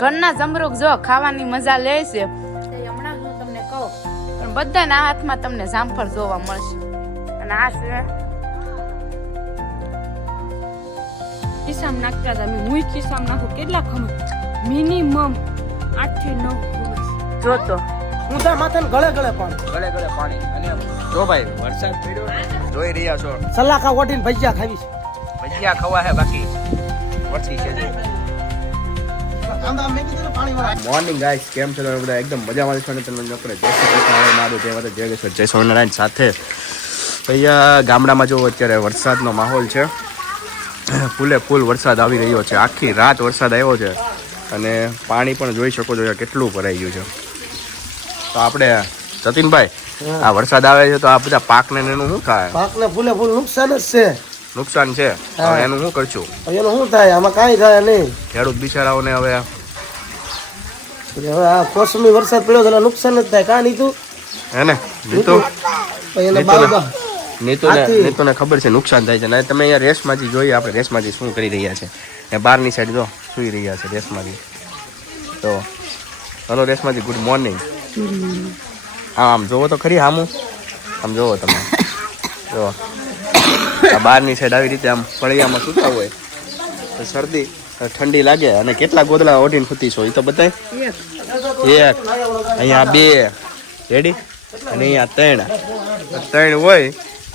ઘરના જમરૂખ જો ખાવાની મજા લે છે હમણાં હું તમને કહું પણ બધાના હાથમાં તમને જામફળ જોવા મળશે અને આ છે ખિસ્સામાં નાખતા હતા હું ખિસ્સામાં નાખું કેટલા ખમણ મિનિમમ 8 થી 9 જોતો ઊંધા માથે ગળે ગળે પાણી અને જો ભાઈ વરસાદ પડ્યો જોઈ રહ્યા છો સલાખા ઓઢીને ભજીયા ખાવી છે ભજીયા ખવા હે બાકી વરસી છે મોર્નિંગ ગાઈસ કેમ છો તમે બધા એકદમ મજામાં છો ને તમે આપણે જય શ્રી કૃષ્ણ મારું જય સ્વામિનારાયણ સાથે અહીંયા ગામડામાં જો અત્યારે વરસાદનો માહોલ છે ફૂલે ફૂલ વરસાદ આવી રહ્યો છે આખી રાત વરસાદ આવ્યો છે અને પાણી પણ જોઈ શકો છો કેટલું ભરાઈ ગયું છે તો આપણે જતીનભાઈ આ વરસાદ આવે છે તો આ બધા પાકને એનું શું થાય પાકને ફૂલે ફૂલ નુકસાન જ છે નુકસાન છે એનું શું કરશું એનું શું થાય આમાં કાંઈ થાય નહીં ખેડૂત બિચારાઓને હવે આ કોસમી વરસાદ પડ્યો એટલે નુકસાન જ થાય કાં નીતું હે ને નીતુને ખબર છે નુકસાન થાય છે ને તમે અહીંયા રેસમાંથી જોઈએ આપણે રેસમાંથી શું કરી રહ્યા છે ને બહારની સાઈડ જો સુઈ રહ્યા છે રેસમાંથી તો હલો રેસમાંથી ગુડ મોર્નિંગ આમ જોવો તો ખરી આમ જોવો તમે જો આ બહારની સાઈડ આવી રીતે આમ ફળિયામાં સૂતા હોય તો શરદી ઠંડી લાગે અને કેટલા ગોદડા ઓઢીને સૂતી છો એ તો બતાય એક અહીંયા 2 રેડી અને અહીંયા 3 હોય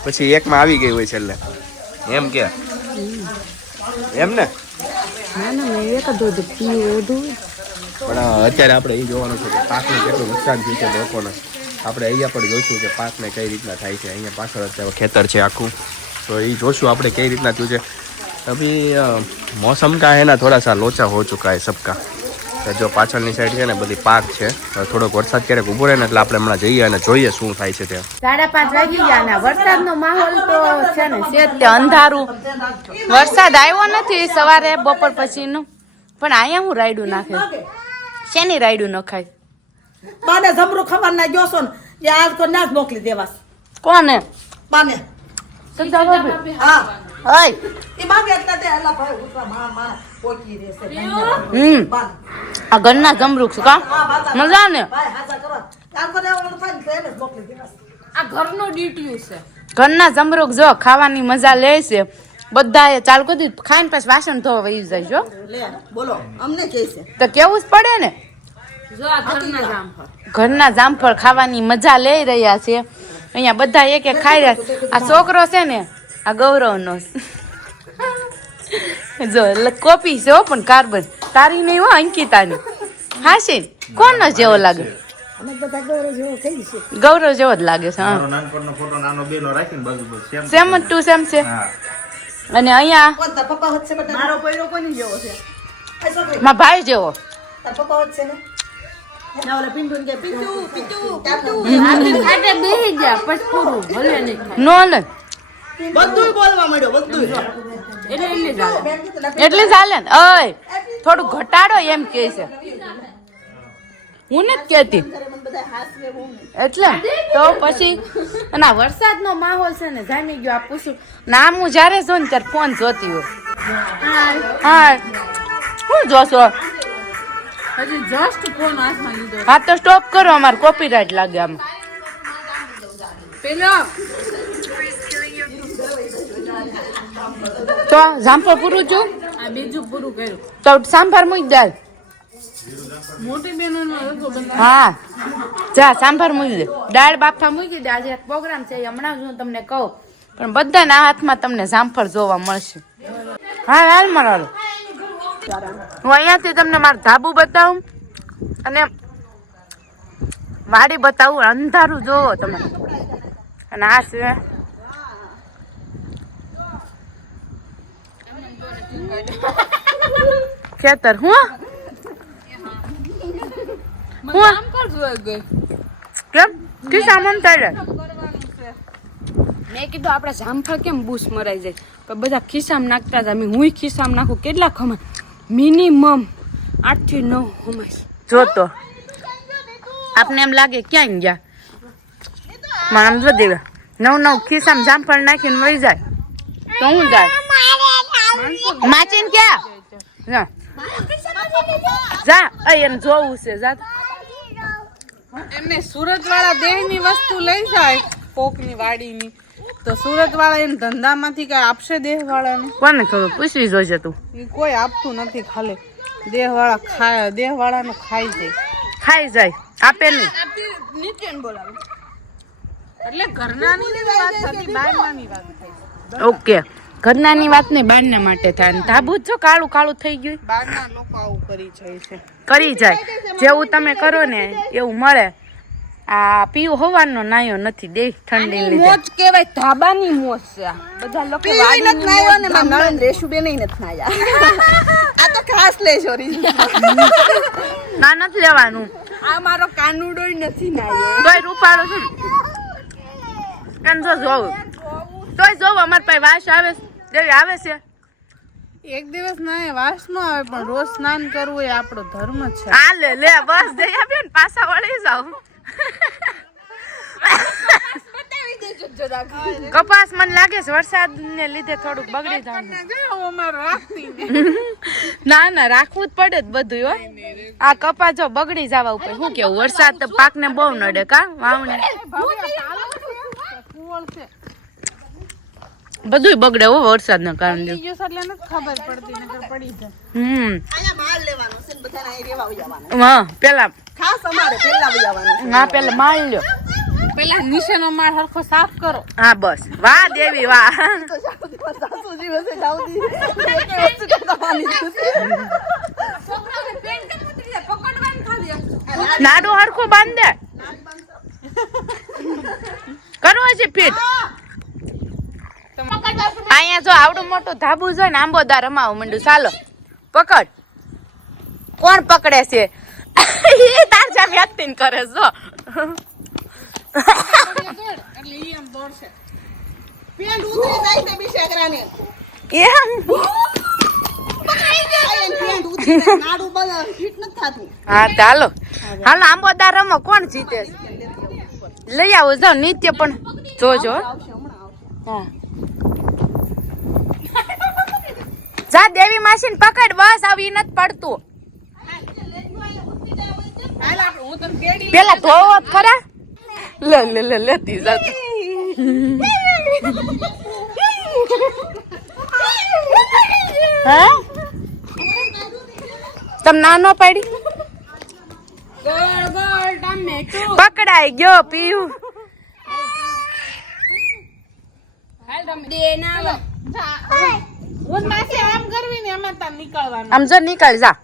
પછી એકમાં આવી ગઈ હોય છેલ્લે એમ કે એમ ને પણ અત્યારે આપણે એ જોવાનું છે કે પાકને કેટલું નુકસાન થયું છે લોકોને આપણે અહીંયા પણ જોઈશું કે પાકને કઈ રીતના થાય છે અહીંયા પાછળ અત્યારે ખેતર છે આખું તો એ જોશું આપણે કઈ રીતના થયું છે અભી मौसम का है ना थोड़ा सा लोचा हो चुका है सबका जो પાછળની સાઈડ છે ને બધી પાક છે થોડોક વરસાદ ક્યારેક ઉભો રહે ને એટલે આપણે હમણાં જઈએ અને જોઈએ શું થાય છે ત્યાં 5:30 વાગી ગયા ને વરસાદનો માહોલ તો છે ને છે તે અંધારું વરસાદ આવ્યો નથી સવારે બપોર પછીનો પણ અહીંયા હું રાયડું નાખે શેની રાયડું નખાય બાને જમરૂ ખબર ના જોશો ને યાર કો નાક મોકલી દેવાસ કોને બાને તો દવા હા ઓય એ બાગે એટલે દે અલ્લા ભાઈ ઉતરા માં પોકી દેશે આ ઘરના જમરૂખ કા મજા ને ભાઈ હાજા કરો યાર કો ઓલો ફાઈન તેને મોકલી દેવાસ આ ઘરનો ડીટીયુ છે ઘરના જમરૂખ જો ખાવાની મજા લે છે બધાએ ચાલ કરી દીધું ખાઈને પછી વાસણ ધોવા વહી જાય જો લે બોલો અમને કે છે તો કેવું જ પડે ને જો આ ઘરના જામફળ ખાવાની મજા લઈ રહ્યા છે અહીંયા બધા એક એક ખાઈ રહ્યા આ છોકરો છે ને આ ગૌરવનો જો કોપી છે પણ કાર્બન તારી નહીં હો અંકિતાની હાશી કોનો જેવો લાગે ગૌરવ જેવો જ લાગે છે હા સેમ ટુ સેમ છે અને અહીંયા પપ્પા વચ્ચે મારો પોયરો કોની જેવો છે મારા ભાઈ જેવો પપ્પા વચ્ચે ને ના ઓલા પિંટુ કે પિંટુ આટે બેહી ગયા પછી પૂરું ભલે નહીં નો લે બધું બોલવા માંડ્યો બધું એટલે ચાલે ને ઓય થોડું ઘટાડો એમ કે છે હું નથી કહેતી એટલે તો પછી અને વરસાદનો માહોલ છે ને જામી ગયો આ પૂછું નામ હું જયારે જો ને ત્યારે ફોન જોતી હોય હા શું જોશો હજી જસ્ટ ફોન હાથમાં લીધો હા તો સ્ટોપ કરો અમારે કોપીરાઇટ લાગે આમ પેલો તો જામફળ પૂરું છું આ બીજું પૂરું કર્યું તો સાંભાર મૂકી દે મોટી બેનો હા જા સાંભાર મૂકી દે દાળ બાફા મૂકી દે આજે એક પ્રોગ્રામ છે હમણાં હું તમને કહું પણ બધાના હાથમાં તમને જામફળ જોવા મળશે હા હાલ મારો હું અહીંયાથી તમને મારું ધાબુ બતાવું અને વાડી બતાવું અંધારું જોવો તમે અને આ છે ખેતર હું કેમ કે સામાન થાય મેં કીધું આપડે જામફળ કેમ બૂસ મરાઈ જાય પણ બધા ખિસ્સામાં નાખતા હતા હું ખિસ્સામાં નાખું કેટલા ખમણ મિનિમમ 8 થી 9 હમાય જોતો આપને એમ લાગે ક્યાં ગયા મારા જો દેવા 9 ખિસ્સામાં જામફળ નાખીને વહી જાય તો હું જાય માચીન ક્યાં જા એને જોવું છે જા એમને સુરત વાળા દેહ ની વસ્તુ લઈ જાય કોક ની વાડી ની તો સુરત વાળા એમ ધંધા માંથી કઈ આપશે દેહ વાળા ને કોને ખબર પૂછવી જોઈશે તું કોઈ આપતું નથી ખાલી દેહ વાળા ખાય દેહ વાળા નું ખાઈ જાય ખાઈ જાય આપે નહીં એટલે ઘરના ની વાત થતી બહાર ની વાત થઈ ઓકે ઘરનાની વાત નહીં બારના માટે થાય ને ધાબુ જો કાળું કાળું થઈ ગયું બહાર ના લોકો આવું કરી જાય છે કરી જાય જેવું તમે કરો ને એવું મળે આ પીવું હોવાનો નાયો નથી દે ઠંડી લીધે મોજ કેવાય ધાબાની મોજ છે આ. બધા લોકો વાડીની મોજ ને નણંદ રેશુબેન ય નથી નાયા આ તો ખાસ લે છોરી ના નથી લેવાનું આ મારો કાનુડોય નથી નાયો તોય રૂપાળો છે ને એમ જો જોવું તોય જોવું અમારી પાસે વાસ આવે છે. દેવી આવે છે એક દિવસ ના વાસ નો આવે પણ રોજ સ્નાન કરવું એ આપણો ધર્મ છે હા લે બસ જઈ આપીએ ને પાછા વળી જાવ કપાસ મને લાગે છે વરસાદ ને લીધે થોડુંક બગડી જાય ના ના રાખવું જ પડે જ બધું હો આ કપાસ જો બગડી જવા ઉપર શું કેવું વરસાદ તો પાક ને બહુ નડે કા વાવણે બધું બગડે હો વરસાદ ના કારણે ખબર પડતી નકર પડી જાય અહીંયા માલ લેવાનો છે ને બધાને અહીં રેવા આવવાનું હા પેલા ખાસ અમારે પેલા આવવાનું હા પેલા માલ લ્યો પેલા નીચેનો માળ હરખો સાફ કરો હા બસ વાહ દેવી વાહ સાસુજી વસે જાવતી એક વસ્તુ તો તમારી નાડો હરખો બાંધ દે કરવો છે ફીટ અહીંયા જો આવડું મોટું ધાબુ છે ને આંબોદાર રમાવું માંડું ચાલો પકડ કોણ પકડે છે એ તાર જેમ એક્ટિંગ કરે જો એટલે ઈ આમ દોડશે પેન્ટ ઉતરી જાય છે બિશેકરાને એમ પેન્ટ ઉતરી જાય નાડું બધા ફિટ નથી થાતું હા ચાલો હાલો આંબોદાર રમો કોણ જીતે છે લઈ આવો જાઓ નિત્ય પણ જોજો હા જા દેવી માસીને પકડ બસ આવી નથી પડતું હું તને કેડી પેલા ધોવો જ ખરા લે લેતી જા હા તમ નાનો પાડી ગોળ ગોળ ટમેટું પકડાઈ ગયો પીયું હાલ તમે દે ના હું માસી આમ કરવી ને એમાં તાર નીકળવાનું આમ જો નીકળ જા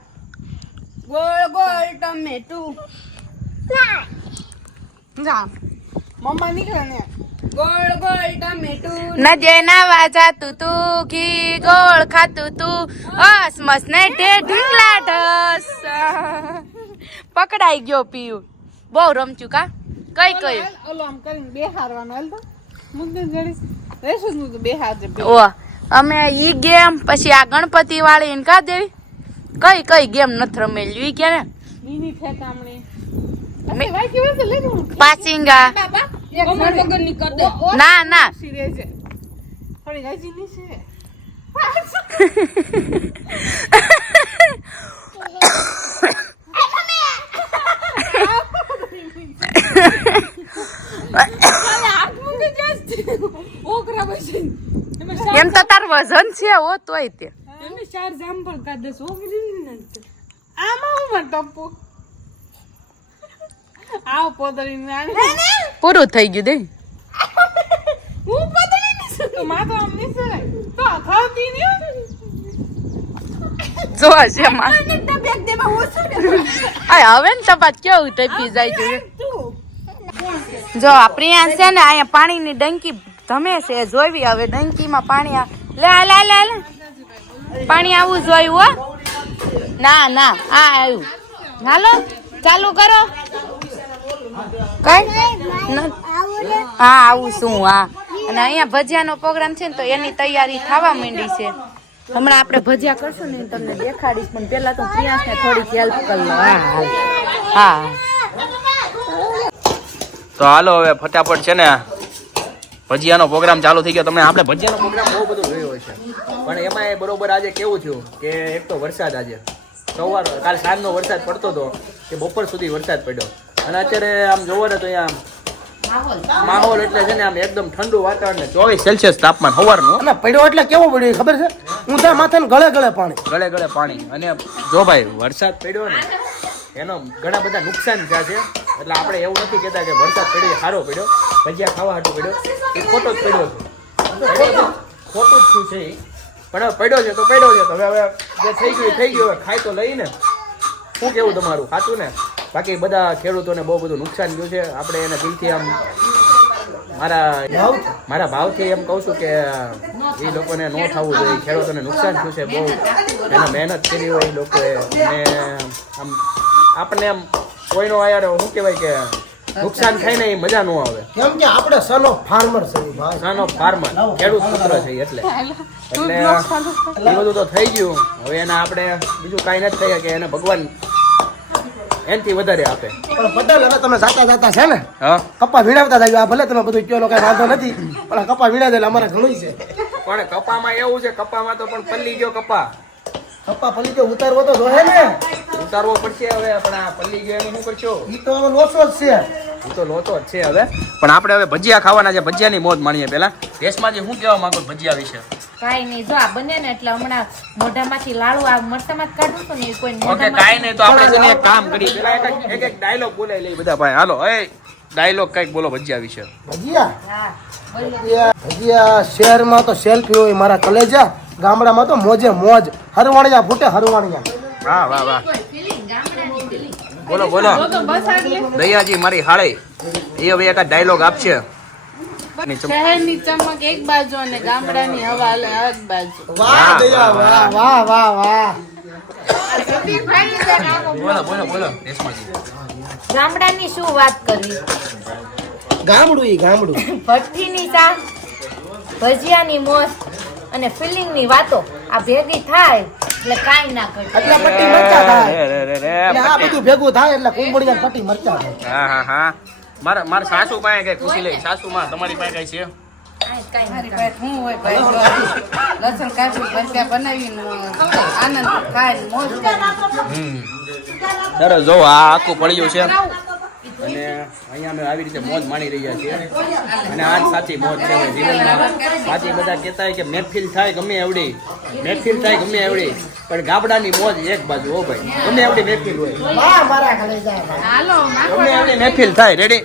ગોળ ગોળ ટમેટું જા મમ્મા નીકળે ને ગોળ ગોળ ટમેટું નદે નાવા જાતું તું ઘી ગોળ ખાતું તું હસ મસ ને ઢીંગલા ઢસ પકડાઈ ગયો પીયું બહુ રમચ્યું કા કઈ કઈ ઓલો આમ કરીને બેહારવાનું હાલ તો મુદ્દે જડીશ રેશું જ મુદ્દે બેહારજે ઓ અમે ઈ ગેમ પછી આ ગણપતિ વાળી ને કા દેવી કઈ ગેમ નથી રમેલી ઈ કે ને નીની ઠેકામણી અમે વાકી વેસે લેવું પાસિંગા કમર વગર ની કર દે ના ના સિરે છે થોડી ગાજી ની છે ઓકરા બસી એમ તો તાર વજન છે ઓ તોય તે એમને ચાર જામફળ કાઢે છે ઓકરી ને આમાં હું મત ટપ્પુ આવ પોદરી નાની પૂરું થઈ ગયું દે હું પોદરી ની છું માથો આમ ની છે તો ખાવતી ની જો છે માં બેગ દે માં ઓછું આ હવે ને તપાત કેવું થઈ પી જાય છે જો આ પ્રિયાંશ છે ને અહીંયા પાણીની ડંકી ધમે છે જોઈવી હવે ડંકીમાં પાણી લે પાણી આવું જોયું હો ના આ આવ્યું હાલો ચાલુ કરો કઈ હા આવું શું હા અને અહીંયા ભજીયાનો પ્રોગ્રામ છે ને તો એની તૈયારી થવા માંડી છે હમણાં આપણે ભજીયા કરશું ને તમને દેખાડીશ પણ પેલા તો પ્રિયાંશને થોડીક હેલ્પ કરી લો હા તો હાલો હવે ફટાફટ છે ને ભજીયાનો પ્રોગ્રામ ચાલુ થઈ ગયો. તમને આપણે ભજીયાનો પ્રોગ્રામ બહુ બધો જોયો હોય છે પણ એમાં બરોબર આજે કેવું થયું કે એક તો વરસાદ આજે સવાર કાલ સાંજનો વરસાદ પડતો હતો કે બપોર સુધી વરસાદ પડ્યો અને અત્યારે આમ જોવો ને તો અહીંયા માહોલ એટલે છે ને આમ એકદમ ઠંડુ વાતાવરણ ને 24 સેલ્સિયસ તાપમાન સવારનું અને પડ્યો એટલે કેવો પડ્યો ખબર છે ઊંધા માથે ને ગળે ગળે પાણી. ગળે ગળે પાણી. અને જો ભાઈ વરસાદ પડ્યો ને એનો ઘણા બધા નુકસાન થયા છે એટલે આપણે એવું નથી કહેતા કે વરસાદ પડ્યો સારો પડ્યો ભજીયા ખાવા હાટું પડ્યો એ ખોટો જ પડ્યો છે. ખોટું જ શું છે એ. પણ હવે પડ્યો છે તો પડ્યો છે તો હવે જે થઈ ગયું એ થઈ ગયું. હવે ખાઈ તો લઈને શું કેવું તમારું સાચું ને? બાકી બધા ખેડૂતોને બહુ બધું નુકસાન થયું છે. આપણે એને દિલથી આમ મારા ભાવથી એમ કહું છું કે એ લોકોને ન થવું જોઈએ. ખેડૂતોને નુકસાન થયું છે બહુ, એને મહેનત કરી હોય એ લોકોએ. અને આમ આપણને આમ કોઈનો યાર શું કહેવાય કે નુકસાન થાય ને એ મજા ન આવે. કેમ કે આપણે સન ઓફ ફાર્મર છે ભાઈ, સન ઓફ ફાર્મર, ખેડૂત પુત્ર છે એટલે એ બધું તો થઈ ગયું. હવે એને આપણે બીજું કાંઈ નથી થયા કે એને ભગવાન એનથી વધારે આપે. પણ પટેલ હવે તમે જાતા જાતા છે ને હા કપા વીણાવતા થાય. આ ભલે તમે બધું કયો કઈ વાંધો નથી, પણ આ કપા વીણા દે અમારે ઘણું છે. પણ કપામાં એવું છે, કપામાં તો પણ પલ્લી ગયો કપા કપા પલી તો ઉતારવો તો જોઈએ ને, ઉતારવો પડશે હવે. પણ આ પલ્લી ગયો એનું શું કરશો? ઈ તો હવે લોસો જ છે. એ તો લોચો જ છે હવે. પણ આપણે હવે ભજીયા ખાવાના છે, ભજીયાની મોજ માણીએ. પેલા દેશમાંથી શું કહેવા માંગો ભજીયા વિશે? કાઈ નહીં, જો આ બને ને એટલે હમણાં મોઢામાંથી લાડુ આ મરચામાં કાઢું છું ને કોઈ ઓકે કાંઈ નહીં, તો આપણે છે ને એક કામ કરીએ. પેલા એક ડાયલોગ બોલાવી લઈએ બધા ભાઈ. હાલો એ ડાયલોગ કઈક બોલો ભજીયા વિશે. ભજીયા ભજીયા શહેરમાં તો સેલ્ફી હોય મારા કલેજા, ગામડામાં તો મોજે મોજ. હરવાણિયા ફૂટે હરવાણિયા. વાહ વાહ વાહ. બોલો બોલો દયાજી મારી હાળે એ હવે એક ડાયલોગ આપશે. શહેરની ચમક એક બાજુ અને ગામડાની હવા અલગ બાજુ. વાહ દયા, વાહ વાહ વાહ વાહ. બોલો બોલો બોલો રેશમાજી. ગામડાની શું વાત કરવી, ગામડું ઈ ગામડું. ભઠ્ઠીની ચા, ભજીયાની મોજ અને ફિલિંગની વાતો આ ભેગી થાય એટલે કાઈ ના કરે. એટલે પટ્ટી મરચા થાય. એટલે આ બધું ભેગું થાય એટલે કુંબળિયા પટ્ટી મરચા થાય. હા હા હા. મારા સાસુ પાસે કઈ પૂછી લઈ. સાસુ માં તમારી પાસે કઈ છે? મારી પાસે શું હોય ભાઈ, લસણ કાચું ભજીયા બનાવીને આનંદ ખાય મોજ કરી. સરસ. જો આ આખું પડ્યું છે અને અહીંયા અમે આવી રીતે મોજ માણી રહ્યા છીએ. અને આજ સાચી મોજ છે જીવનમાં. સાચી બધા કહેતા હોય કે મહેફિલ થાય ગમે એવડી, મહેફિલ થાય ગમે એવડી, પણ ગામડાની મોજ એક બાજુ. હો ભાઈ, ગમે એવડી મહેફિલ હોય, વાહ મારા કલેજા. ગમે એવડી મહેફિલ થાય રેડી.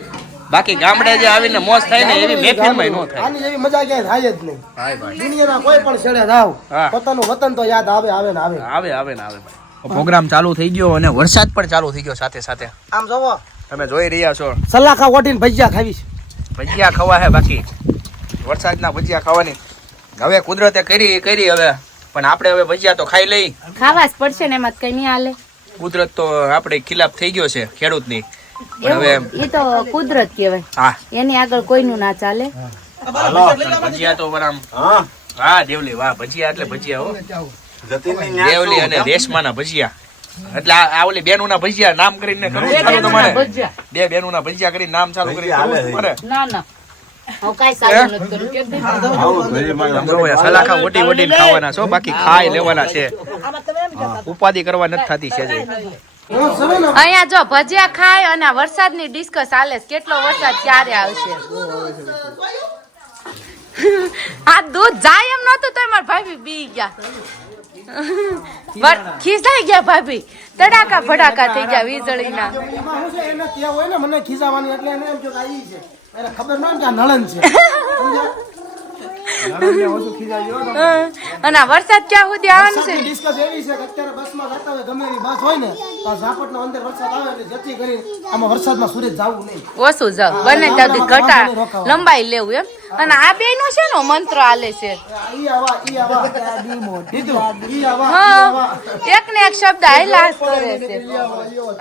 બાકી ગામડે જે આવીને મોજ થાય ને એવી મહેફિલમાં ન થાય. આની એવી મજા ક્યાંય થાય જ નહીં. હાય ભાઈ, દુનિયાના કોઈ પણ છેડે જાવ હા. પોતાનું વતન તો યાદ આવે આવે ને આવે. આવે આવે ને આવે ભાઈ. પ્રોગ્રામ ચાલુ થઈ ગયો અને વરસાદ પણ ચાલુ થઈ ગયો સાથે સાથે. આમ જોવો તમે જોઈ રહ્યા છો સલાખા ઓઢીને ભજીયા ખાવીશ. ભજીયા ખાવા હે. બાકી વરસાદના ભજીયા ખાવાની હવે કુદરતે કરી હવે. પણ આપણે હવે ભજીયા તો ખાઈ લઈ. ખાવા જ પડશે ને, એમાં કઈ નહીં હાલે. કુદરત તો આપણે ખિલાફ થઈ ગયો છે ખેડૂતની. પણ હવે એ તો કુદરત કહેવાય, હા એની આગળ કોઈનું ના ચાલે. ભજીયા તો આમ હા દેવલી વાહ. ભજીયા એટલે ભજીયા હો. દેવલી અને રેશમાના ભજીયા એટલે આ ઓલી બેનુના ભજીયા નામ કરીને કરવું ચાલુ તમારે. બે બેનુના ભજીયા કરીને નામ ચાલુ કરીને કરવું તમારે. ના ના હું કાઈ સારું નથી કરું કે સમજો સલાખા ઓટી ઓટીને ખાવાના છો, બાકી ખાઈ લેવાના છે. ઉપાધિ કરવા નથી થતી છે. અહીંયા જો ભજીયા ખાય અને વરસાદની ડિસ્કસ ચાલે છે, કેટલો વરસાદ ક્યારે આવશે. આ દૂધ જાય એમ નતું તો મારા ભાભી બી ગયા, ખીસાઈ ગયા ભાભી, તડાકા ભડાકા થઈ ગયા વીજળીના. એમાં શું છે, એને ત્યાં હોય ને મને ખીજાવાની એટલે એને એમ કે આ ઈ છે. એને ખબર ન હોય કે આ નળન છે. નળનને ઓછું ખીજાય ગયો. અને આ વરસાદ ક્યાં સુધી આવવાનું છે. ડિસ્કસ એવી છે કે અત્યારે બસમાં જતા હોય ગમે એવી બસ હોય ને તો આ ઝાપટનો અંદર વરસાદ આવે એટલે જેથી કરી આમાં વરસાદમાં સૂરજ જાવું નહીં. ઓછું જાવ બને ત્યાં સુધી ઘટા લંબાઈ લેવું એમ. અને આ બે નો છે નો મંત્ર આલે છે. ઈ આવા આ ડી મોટી ઈ આવા હા, એક ને એક શબ્દ હાઈલા કરે છે.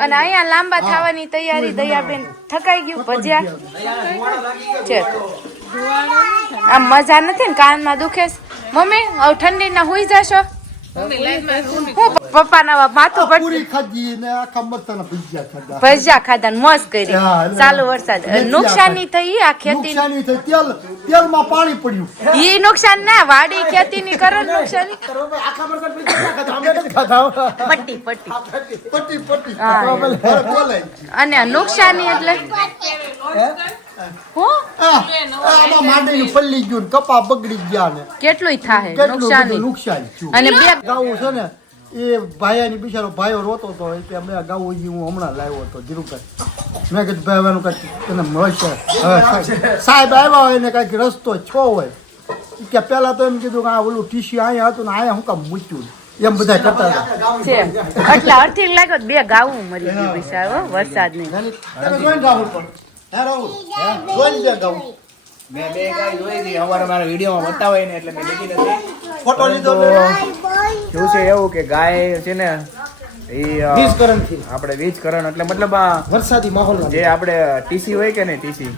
અને અહીંયા લાંબા થવાની તૈયારી. દયાબેન થકાઈ ગયું ભજીયા છે. આમ મજા નથી ને, કાનમાં દુખે છે. મમ્મી હવે ઠંડી ના હુઈ જશો. હું પપ્પાના માથું પર પૂરી ખાધી ને આખા મરચાના ભજીયા ખાધા ભજીયા ખાધા ને મોજ કરી હા, એટલે ચાલુ વરસાદ નુકસાની થઈ આ ખેતી નુકસાની થઈ તેલમાં પાણી પડ્યું ઈ નુકસાન ના વાડી ખેતી ની કરો નુકસાની આખા મરચાના ભજીયા ખાધા અમે નથી ખાધા પટ્ટી પટ્ટી પટ્ટી પટ્ટી હા. બોલાય અને નુકસાની એટલે હું આમાં માંડીનું પલ્લી ગયું ને કપા બગડી ગયા ને કેટલું થાય કેટલું બધું નુકસાની નુકસાન થયું અને બે ગાવું છે ને એ ભાઈની બિચારો ભાઈઓ રોતો હતો કે અમે આ ગાવું ઈ હું હમણાં લાવ્યો હતો ધીરુભાઈ મેં કીધું ભાઈ એનું કાંઈક તને મળશે હવે સાહેબ આવ્યા હોય ને કાંઈક રસ્તો છો હોય કે પહેલા તો એમ કીધું કે આ ઓલું ટીસી અહીંયા હતું ને અહીંયા હું કામ મૂક્યું એમ બધા કરતા હતા છે એટલે અર્થી લાગ્યો તો બે ગાવું મરી ગયું બિચારો વરસાદ ની તમે જોઈને રાહુલ પણ હે રાહુલ જોઈને બે ગાવું મેં બે ગાય જોઈ હતી અમારે મારા વિડીયોમાં બતાવાય ને એટલે મેં લીધી નથી. ફોટો લીધો શું છે એવું કે ગાય છે ને એ વીજ કરંટથી આપણે વીજકરણ એટલે મતલબ આ વરસાદી માહોલ જે આપણે ટીસી હોય કે ને ટીસી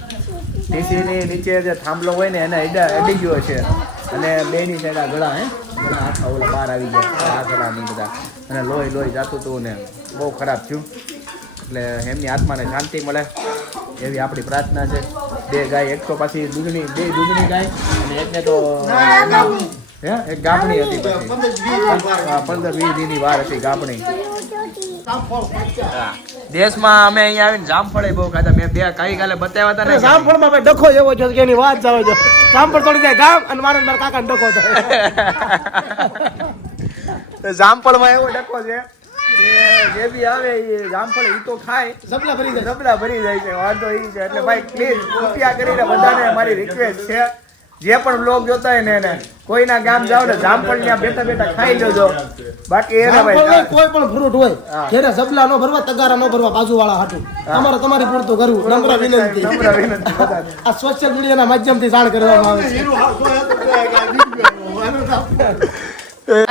ની નીચે જે થાંભલો હોય ને એને અડી ગયો છે અને બે ની સાઈડ આ ગળા ગળા આખા ઓલા બહાર આવી ગયા આ ગળા ની બધા અને લોહી જાતું હતું ને બહુ ખરાબ થયું એટલે એમની આત્માને શાંતિ મળે એવી આપણી પ્રાર્થના છે. બે ગાય એક તો પાછી બે દૂધની ગાય અને એકને તો એક ગાભણી હતી પછી 15-20 દીની વાર હતી ગાભણી. દેશમાં અમે અહીંયા આવીને જામફળ બહુ ખાધા. મેં બે કાલે બતાવ્યા હતા ને જામફળમાં ભાઈ ડખો એવો છે કે એની વાત જાવ છો જામફળ તોડી જાય ગામ અને મારા કાકાને ડખો થાય જામફળમાં એવો ડખો છે જે બી આવે એ જામફળ ઈ તો ખાય જબલા ભરી જાય જબલા ભરી જાય છે. વાંધો ઈ છે એટલે ભાઈ પ્લીઝ કૃપયા કરીને બધાને મારી રિક્વેસ્ટ છે જે પણ બ્લોગ જોતા હોય ને એને કોઈના ગામ જાવ ને જામફળ ત્યાં બેઠા ખાઈ લેજો. બાકી એને જામફળ ભાઈ નહીં, કોઈ પણ ફ્રૂટ હોય જેને જબલા નો ભરવા તગારા નો ભરવા બાજુવાળા હાટું તમારી પૂરતું કરવું નમ્ર વિનંતી નમ્ર વિનંતી બધાને. આ સોશિયલ મીડિયાના માધ્યમથી જાણ કરવામાં આવે છે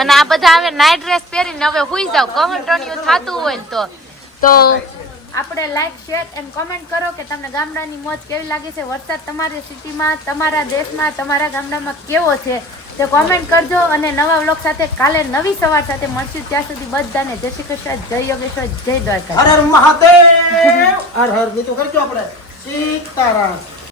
અને આ બધા હવે નાઇટ ડ્રેસ પહેરીને હવે હુઈ જાવ કમેન્ટોનિયું થતું હોય ને તો આપણે લાઈક શેર એન્ડ કોમેન્ટ કરો કે તમને ગામડાની મોજ કેવી લાગે છે. વરસાદ તમારી સિટીમાં, તમારા દેશમાં, તમારા ગામડામાં કેવો છે તે કોમેન્ટ કરજો. અને નવા વ્લોગ સાથે કાલે નવી સવાર સાથે મળશું. ત્યાં સુધી બધાને જય શ્રી કૃષ્ણ, જય યોગેશ્વર, જય દ્વારકા. હર હર મહાદેવ હર હર. નહીં તો કરજો આપણે સીતારામ.